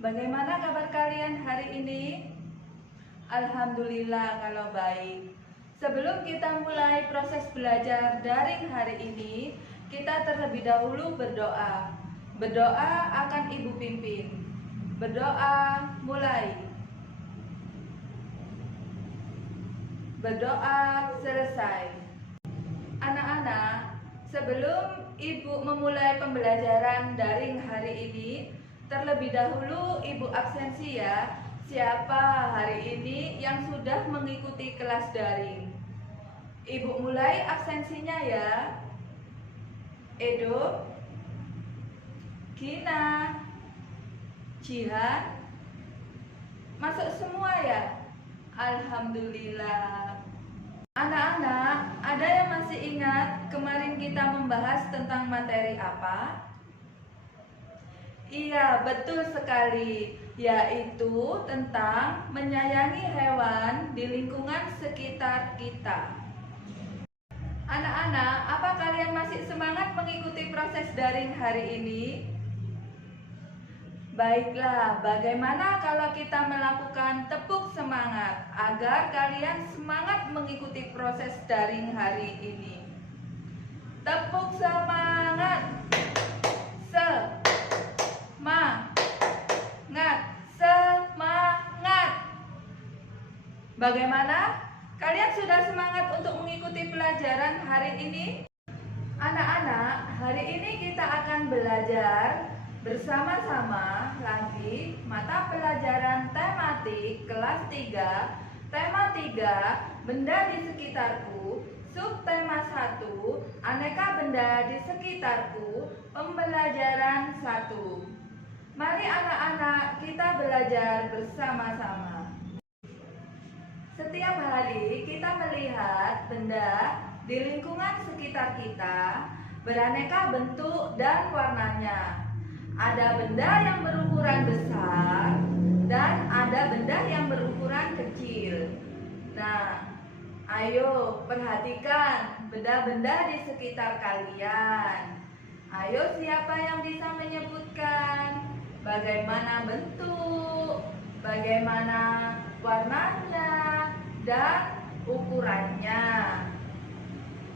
Bagaimana kabar kalian hari ini? Alhamdulillah kalau baik. Sebelum kita mulai proses belajar daring hari ini, kita terlebih dahulu berdoa. Berdoa akan Ibu pimpin. Berdoa mulai. Berdoa selesai. Anak-anak, sebelum Ibu memulai pembelajaran daring hari ini, terlebih dahulu Ibu absensi ya. Siapa hari ini yang sudah mengikuti kelas daring? Ibu mulai absensinya ya. Edo, Gina, Jihan, masuk semua ya? Alhamdulillah. Anak-anak, ada yang masih ingat kemarin kita membahas tentang materi apa? Iya, betul sekali, yaitu tentang menyayangi hewan di lingkungan sekitar kita. Anak-anak, apa kalian masih semangat mengikuti proses daring hari ini? Baiklah, bagaimana kalau kita melakukan tepuk semangat agar kalian semangat mengikuti proses daring hari ini? Tepuk semangat! Semangat! Bagaimana? Kalian sudah semangat untuk mengikuti pelajaran hari ini? Anak-anak, hari ini kita akan belajar bersama-sama lagi mata pelajaran tematik kelas 3. Tema 3, benda di sekitarku. Subtema 1, aneka benda di sekitarku. Pembelajaran 1. Mari anak-anak kita belajar bersama-sama. Setiap hari kita melihat benda di lingkungan sekitar kita beraneka bentuk dan warnanya. Ada benda yang berukuran besar dan ada benda yang berukuran kecil. Nah, ayo perhatikan benda-benda di sekitar kalian. Ayo, siapa yang bisa menyebutkan bagaimana bentuk, bagaimana warnanya, dan ukurannya?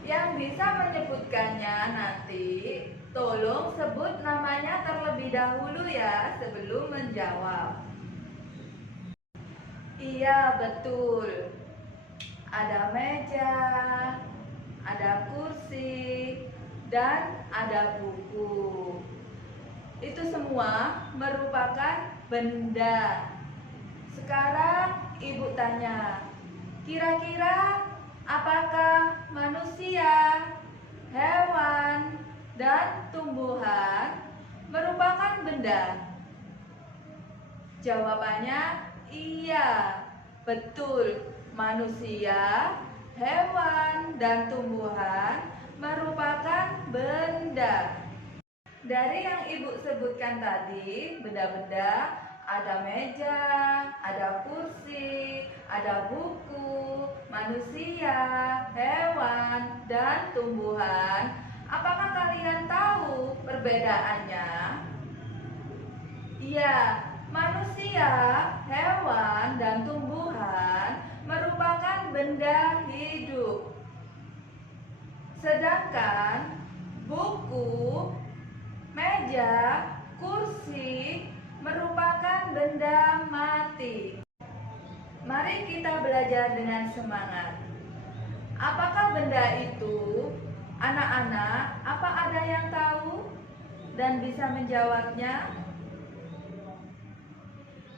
Yang bisa menyebutkannya nanti, tolong sebut namanya terlebih dahulu ya sebelum menjawab. Iya, betul. Ada meja, ada kursi, dan ada buku. Itu semua merupakan benda. Sekarang Ibu tanya, kira-kira apakah manusia, hewan, dan tumbuhan merupakan benda? Jawabannya iya, betul. Manusia, hewan, dan tumbuhan merupakan benda. Dari yang Ibu sebutkan tadi, benda-benda, ada meja, ada kursi, ada buku, manusia, hewan, dan tumbuhan. Apakah kalian tahu perbedaannya? Iya, manusia, hewan, dan tumbuhan merupakan benda hidup. Sedangkan buku, meja, kursi merupakan benda mati. Mari kita belajar dengan semangat. Apakah benda itu? Anak-anak, apa ada yang tahu dan bisa menjawabnya?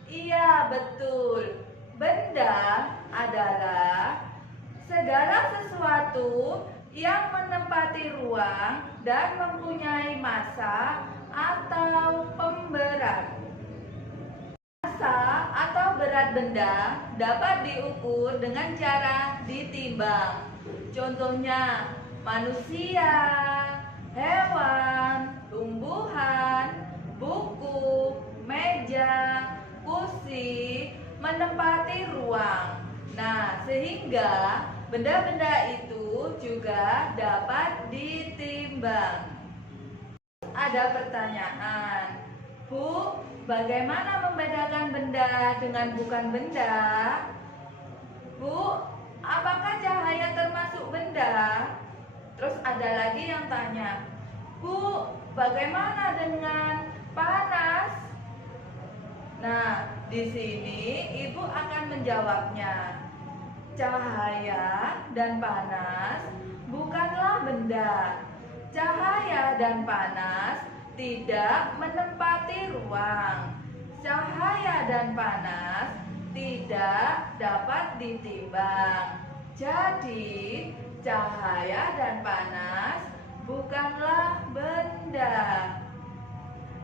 Iya, betul. Benda adalah segala sesuatu yang menempati ruang dan mempunyai massa atau pemberat. Massa atau berat benda dapat diukur dengan cara ditimbang. Contohnya, manusia, hewan, tumbuhan, buku, meja, kursi menempati ruang. Nah, sehingga benda-benda itu juga dapat ditimbang. Ada pertanyaan, Bu, bagaimana membedakan benda dengan bukan benda? Bu, apakah cahaya termasuk benda? Terus ada lagi yang tanya, Bu, bagaimana dengan panas? Nah, di sini ibu akan menjawabnya. Cahaya dan panas bukanlah benda. Cahaya dan panas tidak menempati ruang. Cahaya dan panas tidak dapat ditimbang. Jadi, cahaya dan panas bukanlah benda.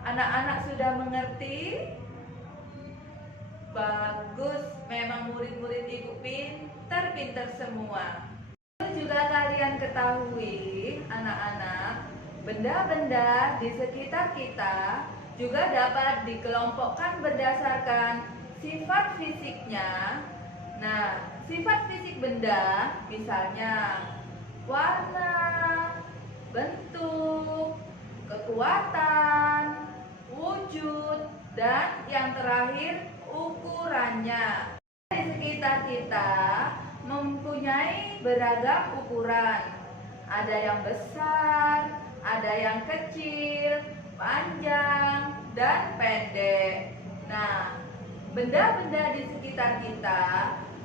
Anak-anak sudah mengerti? Bagus, memang murid-murid ibu pintar-pintar semua. Perlu juga kalian ketahui, anak-anak, benda-benda di sekitar kita juga dapat dikelompokkan berdasarkan sifat fisiknya. Nah, sifat fisik benda misalnya warna, bentuk, kekuatan, wujud, dan yang terakhir ukurannya. Di sekitar kita mempunyai beragam ukuran. Ada yang besar, ada yang kecil, panjang, dan pendek. Nah, benda-benda di sekitar kita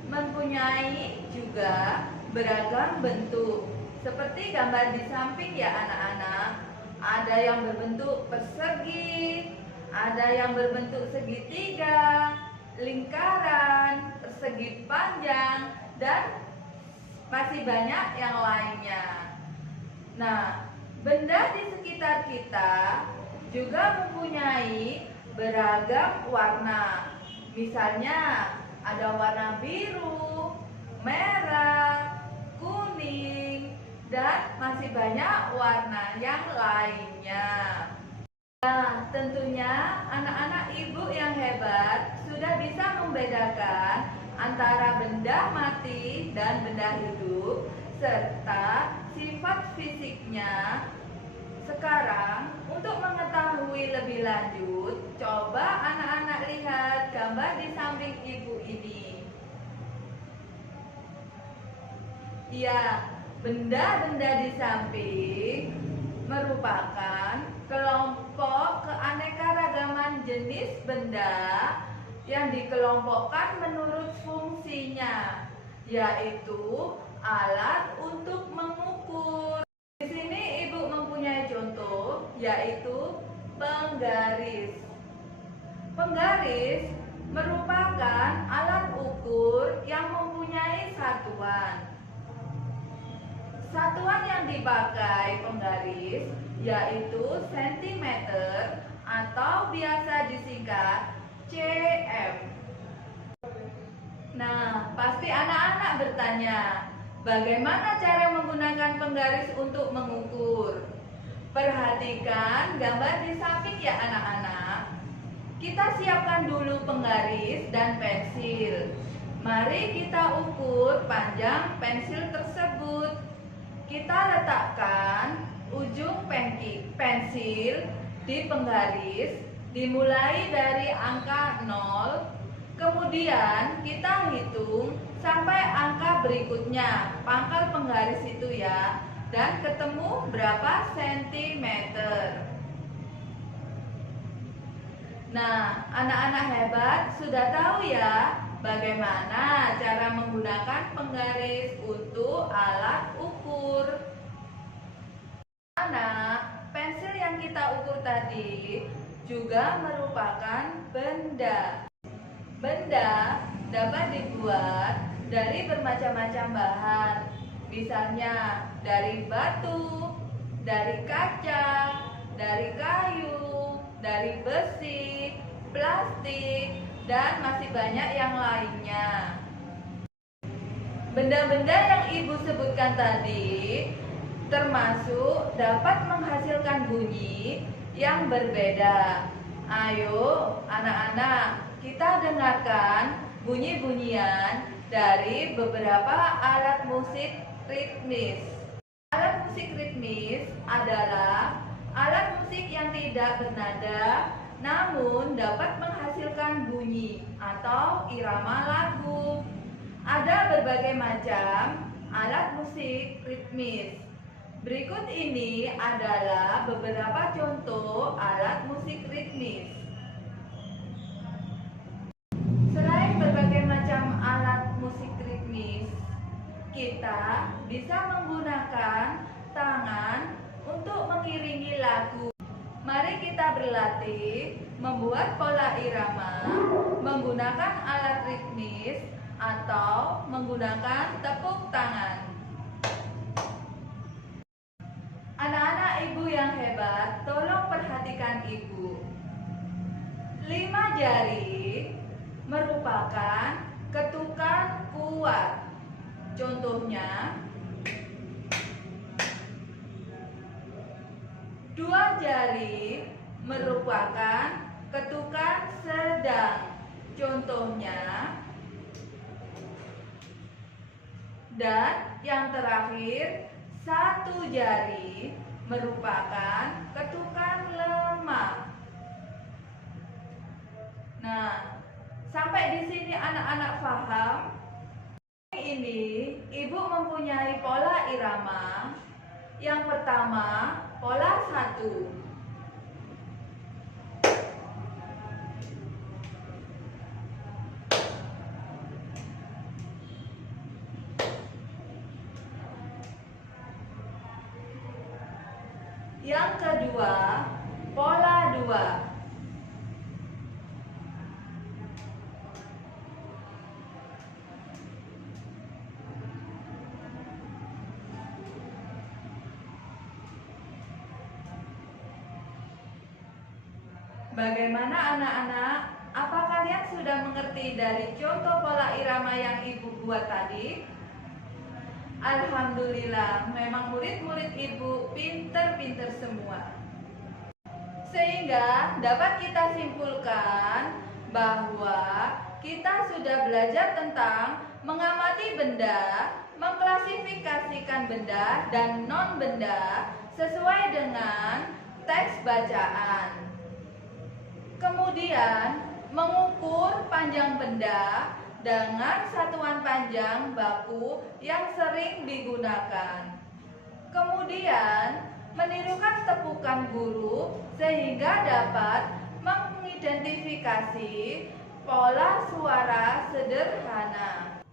mempunyai juga beragam bentuk. Seperti gambar di samping ya anak-anak. Ada yang berbentuk persegi, ada yang berbentuk segitiga, lingkaran, persegi panjang, dan masih banyak yang lainnya. Nah, benda di sekitar kita juga mempunyai beragam warna. Misalnya, ada warna biru, merah, kuning, dan masih banyak warna yang lainnya. Nah, tentunya anak-anak ibu yang hebat sudah bisa membedakan antara benda mati dan benda hidup serta sifat fisiknya. Sekarang, untuk mengetahui lebih lanjut, coba anak-anak lihat gambar di samping ibu ini. Ya, benda-benda di samping merupakan kelompok keanekaragaman jenis benda yang dikelompokkan menurut fungsinya, yaitu alat untuk mengukur. Di sini ibu mempunyai contoh, yaitu penggaris. Penggaris merupakan alat ukur yang mempunyai satuan. Satuan yang dipakai penggaris yaitu sentimeter atau biasa disingkat cm. Nah, pasti anak-anak bertanya, bagaimana cara menggunakan penggaris untuk mengukur? Perhatikan gambar di samping ya anak-anak. Kita siapkan dulu penggaris dan pensil. Mari kita ukur panjang pensil tersebut. Kita letakkan ujung pensil di penggaris, dimulai dari angka 0, kemudian kita hitung sampai angka berikutnya, pangkal penggaris itu ya, dan ketemu berapa sentimeter. Nah, anak-anak hebat sudah tahu ya bagaimana cara menggunakan penggaris untuk alat ukur. Anak, pensil yang kita ukur tadi juga merupakan benda. Benda dapat dibuat dari bermacam-macam bahan. Misalnya dari batu, dari kaca, dari kayu, dari besi, plastik, dan masih banyak yang lainnya. Benda-benda yang ibu sebutkan tadi termasuk dapat menghasilkan bunyi yang berbeda. Ayo anak-anak, kita dengarkan bunyi-bunyian dari beberapa alat musik ritmis. Alat musik ritmis adalah alat musik yang tidak bernada namun dapat menghasilkan bunyi atau irama lagu. Ada berbagai macam alat musik ritmis. Berikut ini adalah beberapa contoh alat musik ritmis. Selain berbagai macam alat musik ritmis, kita bisa menggunakan tangan untuk mengiringi lagu. Mari kita berlatih membuat pola irama menggunakan alat ritmis atau menggunakan tepuk tangan. Anak-anak ibu yang hebat, tolong perhatikan ibu. 5 jari merupakan ketukan kuat. Contohnya, 2 jari merupakan ketukan sedang. Contohnya, dan yang terakhir, 1 jari merupakan ketukan lemah. Nah, sampai di sini anak-anak paham? Ini ibu mempunyai pola irama. Yang pertama, pola 1. Yang kedua, pola 2. Bagaimana anak-anak? Apa kalian sudah mengerti dari contoh pola irama yang ibu buat tadi? Alhamdulillah, memang murid-murid ibu pinter-pinter semua. Sehingga dapat kita simpulkan bahwa kita sudah belajar tentang mengamati benda, mengklasifikasikan benda dan non-benda sesuai dengan teks bacaan. Kemudian mengukur panjang benda dengan satuan panjang baku yang sering digunakan. Kemudian menirukan tepukan guru sehingga dapat mengidentifikasi pola suara sederhana.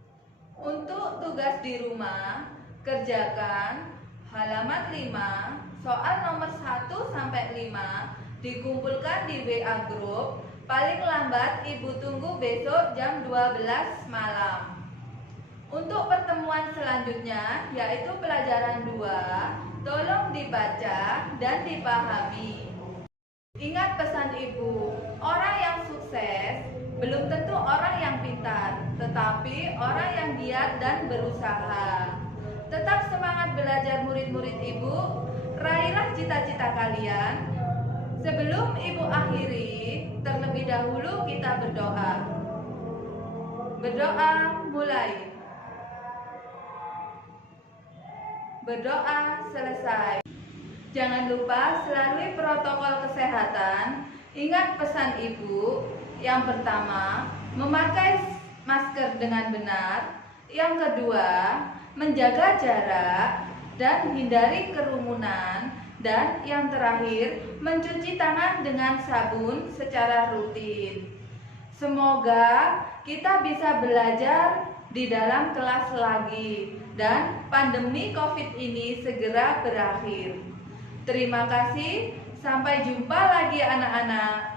Untuk tugas di rumah, kerjakan halaman 5, soal nomor 1 sampai 5 dikumpulkan di WA grup. Paling lambat ibu tunggu besok jam 12 malam. Untuk pertemuan selanjutnya, yaitu pelajaran 2, tolong dibaca dan dipahami. Ingat pesan ibu, orang yang sukses belum tentu orang yang pintar, tetapi orang yang giat dan berusaha. Tetap semangat belajar murid-murid ibu, raihlah cita-cita kalian. Sebelum ibu akhiri, terlebih dahulu kita berdoa. Berdoa mulai. Berdoa selesai. Jangan lupa selalu protokol kesehatan. Ingat pesan ibu. Yang pertama, memakai masker dengan benar. Yang kedua, menjaga jarak dan hindari kerumunan. Dan yang terakhir, mencuci tangan dengan sabun secara rutin. Semoga kita bisa belajar di dalam kelas lagi dan pandemi COVID ini segera berakhir. Terima kasih, sampai jumpa lagi anak-anak.